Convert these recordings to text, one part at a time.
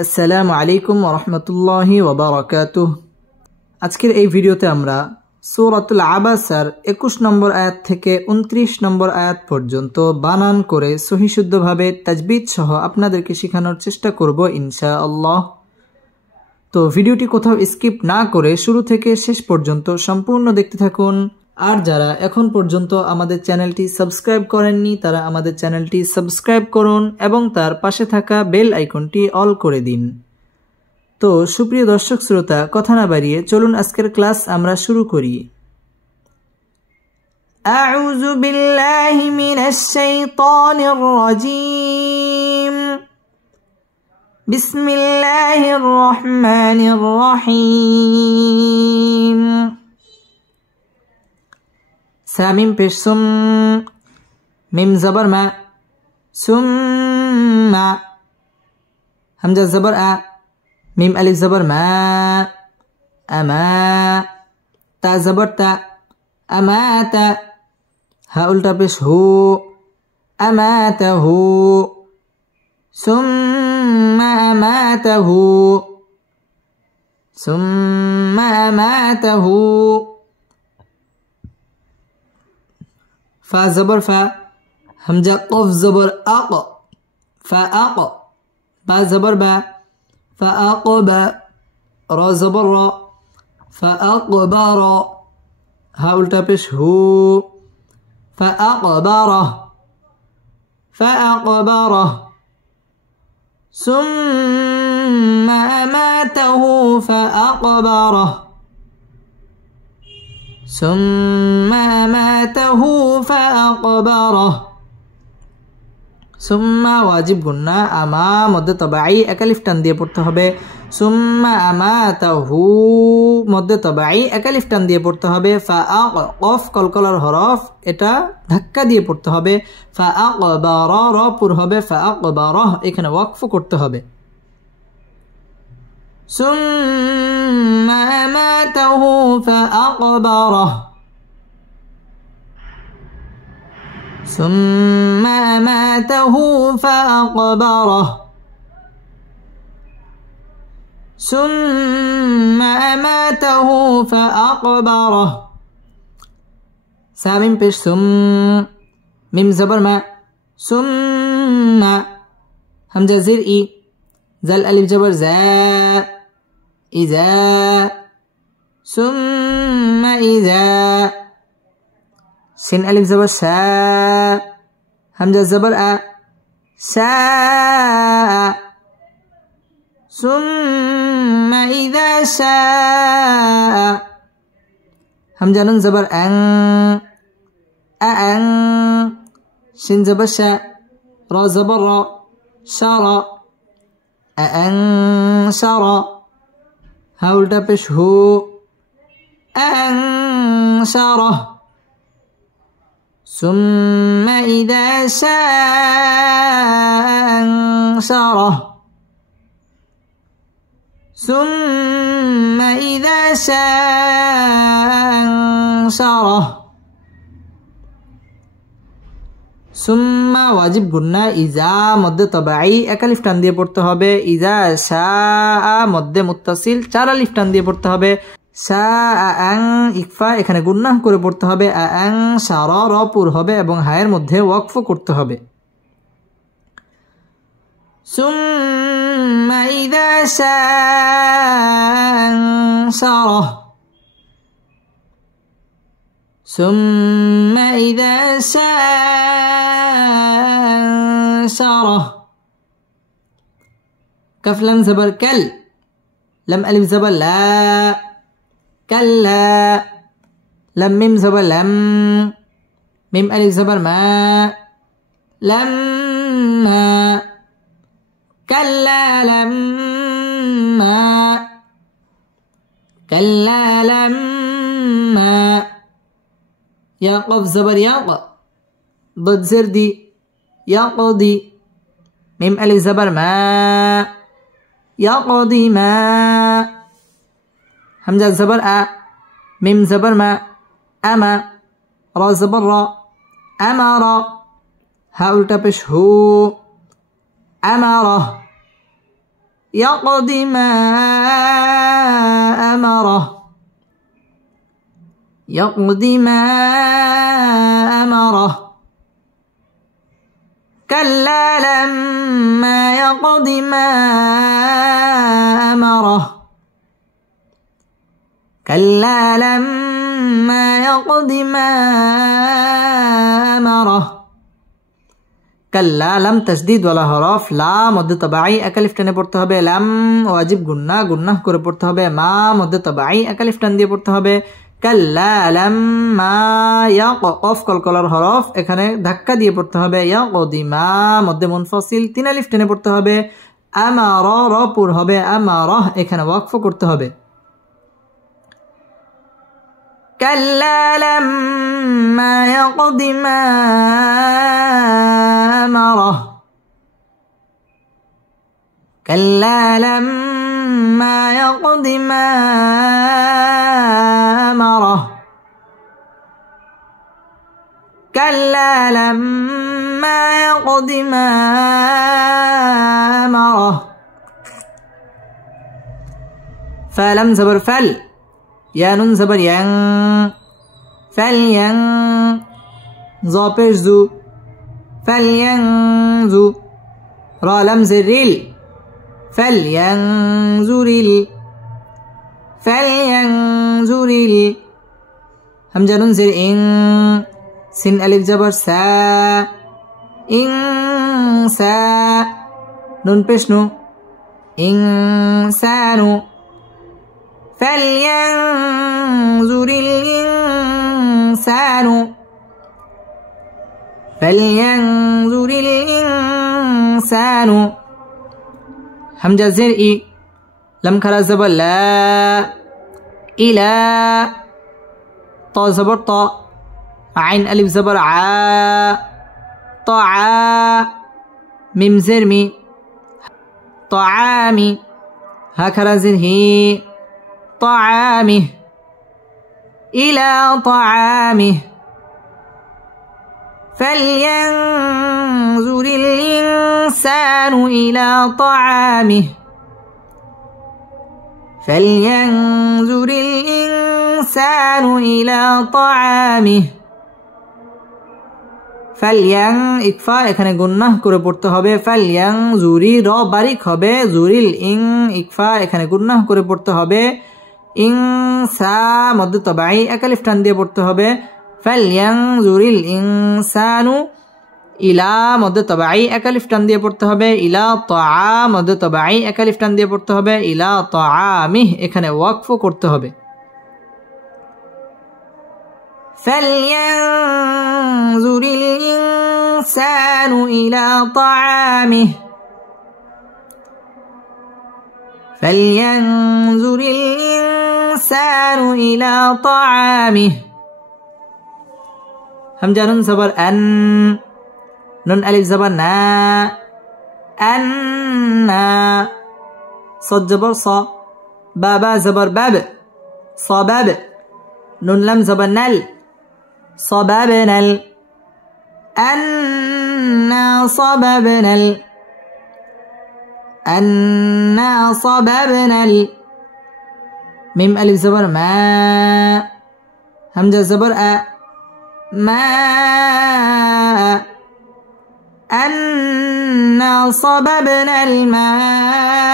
আসসালামু আলাইকুম ওয়া রাহমাতুল্লাহি ওয়া বারাকাতুহু। আজকের এই ভিডিওতে আমরা সূরাতুল আবাসার 21 নম্বর আয়াত থেকে 29 নম্বর আয়াত পর্যন্ত বানান করে সহিহ শুদ্ধভাবে তাজবিদ সহ আপনাদেরকে শেখানোর চেষ্টা করব ইনশাআল্লাহ। তো ভিডিওটি কোথাও স্কিপ না করে শুরু থেকে শেষ পর্যন্ত সম্পূর্ণ দেখতে থাকুন। আর যারা এখন পর্যন্ত আমাদের চ্যানেলটি সাবস্ক্রাইব করেননি তারা আমাদের চ্যানেলটি সাবস্ক্রাইব করুন এবং তার পাশে থাকা বেল আইকনটি অল করে দিন। তো সুপ্রিয় দর্শক শ্রোতা, কথা না বাড়িয়ে চলুন আজকের ক্লাস আমরা শুরু করি। আউযু বিল্লাহি মিনাশ শাইতানির রাজীম। বিসমিল্লাহির রহমানির রহিম। সামিম পেশ সুম, মিম জবর মা, সুম্মা। হামজা জবর আ, মিম আলিফ জবর মা, আমা। তা জবর তা, আমাতা। হা উল্টা পেশ হু, আমাতাহু। সুম্মা আমাতাহু, সুম্মা আমাতাহু। ফা জবর ফা, হামজা কফ জবর আক, ফা আক। বা জবর বা, ফা আক বা। র জবর র, ফা আক বা র। হা উল্টা পেশ হু, ফা আক বা র, ফা আক বা র। সুম্মা আমাতাহু ফা আক বা র, সুম্মা আমাতাহু ফাআকবারাহ। সুম্মা ওয়াজিব গুন্না, আমা মধ্যে তবাই একালিফ টান দিয়ে পড়তে হবে। সুম্মা আমাতাহু মধ্যে তবাই একালিফ টান দিয়ে পড়তে হবে। ফাআক কফ কলকলার হরফ, এটা ধাক্কা দিয়ে পড়তে হবে। ফাআকবারা র পুর হবে, ফাআকবারাহ এখানে ওয়াকফ করতে হবে। সুম্মা আমাতাহু ফাআকবারাহ, সুম্মা আমাতাহু ফাআকবারাহ, সুম্মা আমাতাহু ফাআকবারাহ। সামিম পেশ সুম, মিম জবর মা, সুম্মা। হামজা জির ই, জাল আলিফ জবর জা, ইজা। সুম্মা ইজা। শিন আলিফ জবর শা, হামজা জবর আ, শা। সুম্মা ইজা শা। হামজা নুন জবর আং, আং। শিন জবর শা, র জবর র, শারা। أأنشر. ها উল্টা পেশ হু, أأنشره. ثم إذا شاء أنشره. ثم إذا شاء أنشره. সুম্মা ওয়াজিব গুন্না, ইজা মধ্যে তবাই একালিফ টান দিয়ে পড়তে হবে। ইজা শাআ মধ্যে মুত্তাসিল 4 আলিফ টান দিয়ে পড়তে হবে। শাআআন ইকফা এখানে গুন্নাহ করে পড়তে হবে। আআন শারা র পুর হবে এবং হায়ের মধ্যে ওয়াকফ করতে হবে। সুম্মা ইজা শাআ আনশারাহ। ثم إذا شاء أنشره. كف لم زبر كل، لم ألف زبر لا، كلا. لم ميم زبر لم، ميم ألف زبر ما، لما. كلا لما، كلا لما. يا قف زبر ياق، ضد زردي، يقضي. ميم ألف زبر ما، يقضي ما. همزة زبر أ، ميم زبر ما، أما. را زبر را، أمر. ها উল্টা পেশ হু, أمره. يقضي ما أمره يقضي ما أمره كلا لما يقض ما أمره كلا لما يقض ما أمره কাল্লা লাম তাসদীদ ওয়ালা হরফ লা মধ্যে তাবাঈ একালিফ টেনে পড়তে হবে লাম ওয়াজিব গুন্নাহ করে পড়তে হবে মা মধ্যে তাবাঈ একালিফ টান দিয়ে পড়তে হবে কাল্লা লাম্মা কফ কলকলার হরফ এখানে ধাক্কা দিয়ে পড়তে হবে ইয়াকদিমা মধ্যে মুনফাসিল তিন আলিফ টেনে পড়তে হবে আমারা র পুর হবে আমারাহ এখানে ওয়াকফ করতে হবে كلا لما يقض ما أمره كلا لما يقض ما أمره كلا لما يقض ما أمره فلم زبر فل يا نون زبر ين فلين ظا پیش زو فلينزو را لم زريل فلينزريل فلينزريل همزة نون زر إن سين ألف زبر سا إنسا نون پیش نو إنسانو فلينظر الإنسان فلينظر الإنسان همزة زر إي لم خرا زبر لا إلى طا زبر طا عين ألف زبر ع طعا ميم زر مي طعامي هكذا زر هي طعامه إلى طعامه فلينظر الإنسان إلى طعامه فلينظر الإنسان إلى طعامه ফালিয়াং ইকফা এখানে গুন্নাহ করে পড়তে হবে ফালিয়াং জুরি র বারিক হবে জুরিল ইং ইকফা এখানে গুন্নাহ করে পড়তে হবে ইং সা মধ্য তাবাঈ একালিফ টান দিয়ে পড়তে হবে ফালিয়াং জুরিল ইনসানু ইলা মধ্য তাবাঈ একালিফ টান দিয়ে পড়তে হবে ইলা তাআ মধ্য তাবাঈ একালিফ টান দিয়ে পড়তে হবে ইলা তাআমিহ এখানে ওয়াকফ করতে হবে فلينظر الإنسان إلى طعامه فلينظر الإنسان إلى طعامه همزة نون زبر أن نون ألف زبر نا أن صاد زبر صا بابا زبر باب صباب نون لم زبر نل صببنا أنا صببنا أنا صببنا ميم ألف زبر ما همزة زبر أ ما أنا صببنا الماء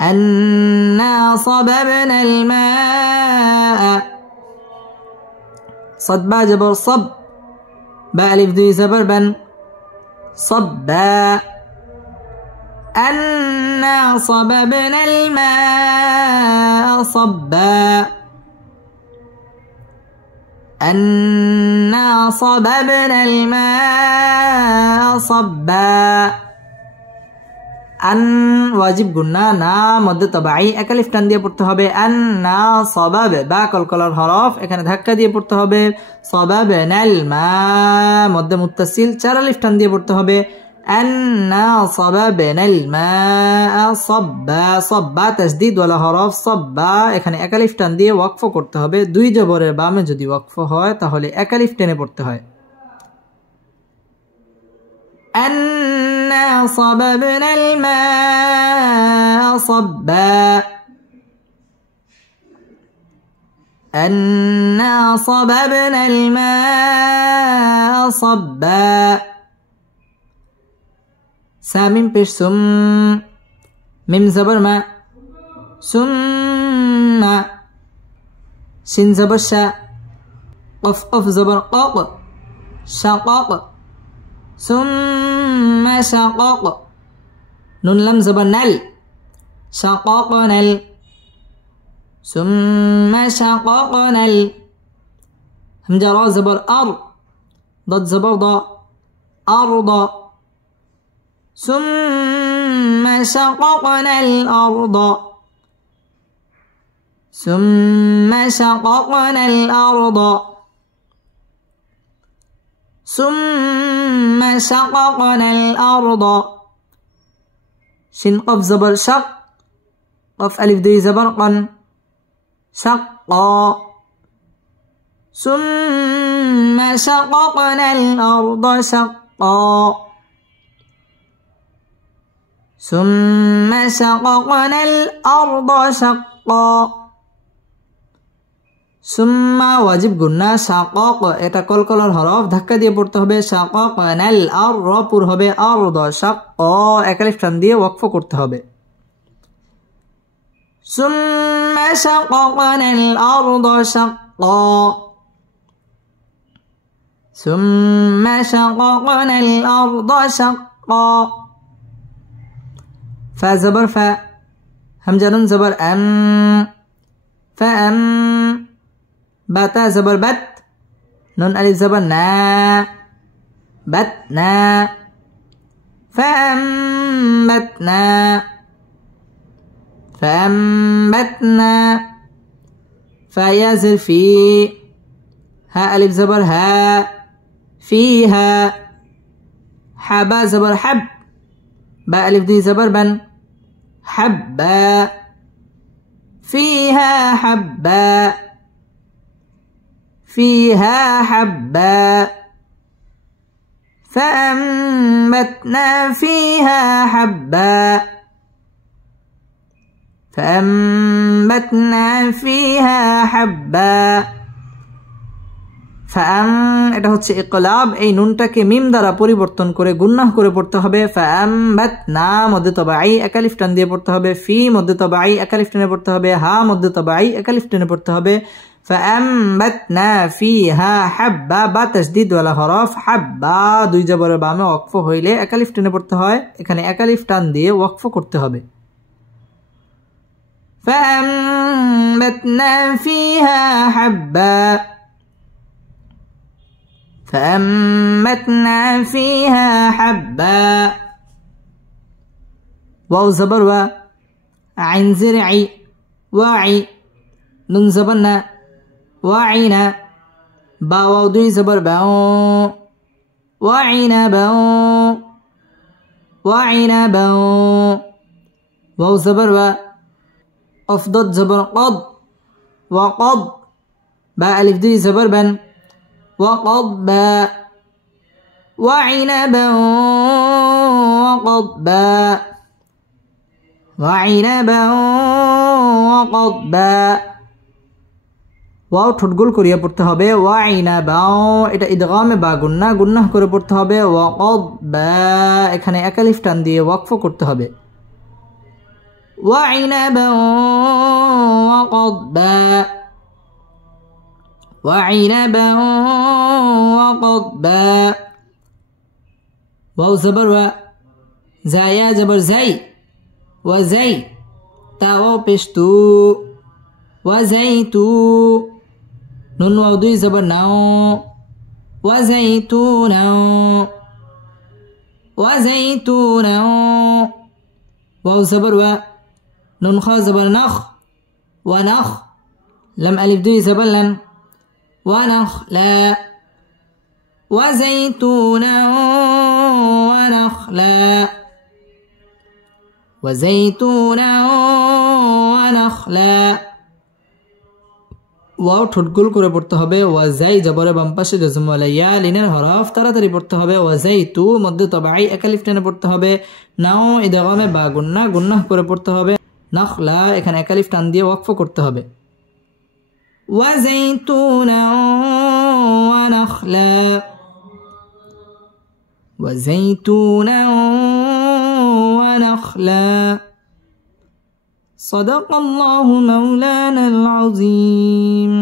أنا صببنا الماء صد با جبر صب با ألف دوي زبر بن صبا أنا صببنا الماء صبا أنا صببنا الماء صبا আন ওয়াজিব গুন্না না মধ্যে তাবাঈ একালিফ টান দিয়ে পড়তে হবে আন না সবাব বা কলকলার হরফ এখানে ধাক্কা দিয়ে পড়তে হবে সবাবনাল মা মধ্যে মুত্তাসিল চার আলিফ টান দিয়ে পড়তে হবে আন না সবাবনাল মা সাব্বা সাব্বা তাসদীদ ওয়ালা হরফ সাব্বা এখানে একালিফ টান দিয়ে ওয়াকফ করতে হবে দুই জবরের বামে যদি ওয়াকফ হয় তাহলে একালিফ টেনে পড়তে হয় أنا صببنا الماء صبا أنا صببنا الماء صبا سامين بيش سم ميم زبر ما ثم شين زبر شا قف قف زبر قاق شقاق ثم شقاق نون لم زبر نل شقاق نل ثم شققنا همزة را زبر أر ضد زبر ضا أرض ثم شققنا الأرض ثم شققنا الأرض ثم شققنا الأرض شين قف زبر شق قف ألف دي زبر قن شقا ثم شققنا الأرض شقا ثم شققنا الأرض شقا ثم واجب গুন্না শাকাক এটা কলকলার হরফ ধাক্কা দিয়ে পড়তে হবে শাকাকনাল আর র পুর হবে আরদ শাক্কা একালিফ টান দিয়ে ওয়াকফ করতে হবে ثم شققنا الأرض شقا ثم شققنا الأرض شقا فا زبر فا همزة نون زبر أم فأم باتا زبر بت نون ألف زبر نا بتنا فأنبتنا فأنبتنا فيا زر في ها ألف زبر ها فيها حبا زبر حب با ألف دي زبر بن حبا فيها حبا فيها حبا فأنبتنا فيها حبا فأنبتنا فيها حبا এটা হচ্ছে ইকলাব এই নুনটাকে মিম দ্বারা পরিবর্তন করে গুন্নাহ করে পড়তে হবে ফাআমবাতনা মধ্যে তবাই একালিফ টান দিয়ে পড়তে হবে ফি মধ্যে তবাই একালিফ টানে পড়তে হবে হা মধ্যে তবাই একালিফ টানে পড়তে হবে ফাআমবাতনা ফিহা হাব্বা বা তাসদীদ ওয়ালা হরফ হাব্বা দুই জবরের বামে ওয়াকফ হইলে একালিফ টানে পড়তে হয় এখানে একালিফ টান দিয়ে ওয়াকফ করতে হবে ফাআমবাতনা ফিহা হাব্বা فأنبتنا فيها حبا واو زبر و عين زرعي واعي نون زبرنا واعينا با واو دوي زبر باو واعينا باو واعينا باو واو زبر و أفضل زبر قض وقض با ألف دوي زبر بن وقضبا وعنبا وقضبا وعنبا وقضبا ওয়াও ঠোঁট গোল করিয়া পড়তে হবে ওয়াইনাবা এটা ইদগামে বা গুন্নাহ করে পড়তে হবে ওয়াকদবা এখানে একালিফ টান দিয়ে ওয়াকফ করতে হবে ওয়াইনাবা ওয়াকদবা وعنبا وقضبا واو زبر و زايا زبر زي وزي تاو بشتو وزيتو نون واو دوي زبر ناو وزيتونا وزيتونا واو زبر و نون خا زبر نخ ونخ لم ألف دوي زبر لن ونخلا وزيتونا ونخلا وزيتونا ونخلا ওয়াও ঠোঁট গোল করে পড়তে হবে। ওয়াজাই জবরে বাম পাশে জজম ওয়ালা ইয়া লিনের হরফ তাড়াতাড়ি পড়তে হবে। ওয়াজাই তু মধ্যে তবাই একালিফ টেনে পড়তে হবে। নাও ইদগামে বা গুন্নাহ গুন্নাহ করে পড়তে হবে। নাখলা এখানে একালিফ টান দিয়ে ওয়াকফ করতে হবে। ওয়াজাইতুনা ওয়া নাখলা وزيتونا ونخلا صدق الله مولانا العظيم।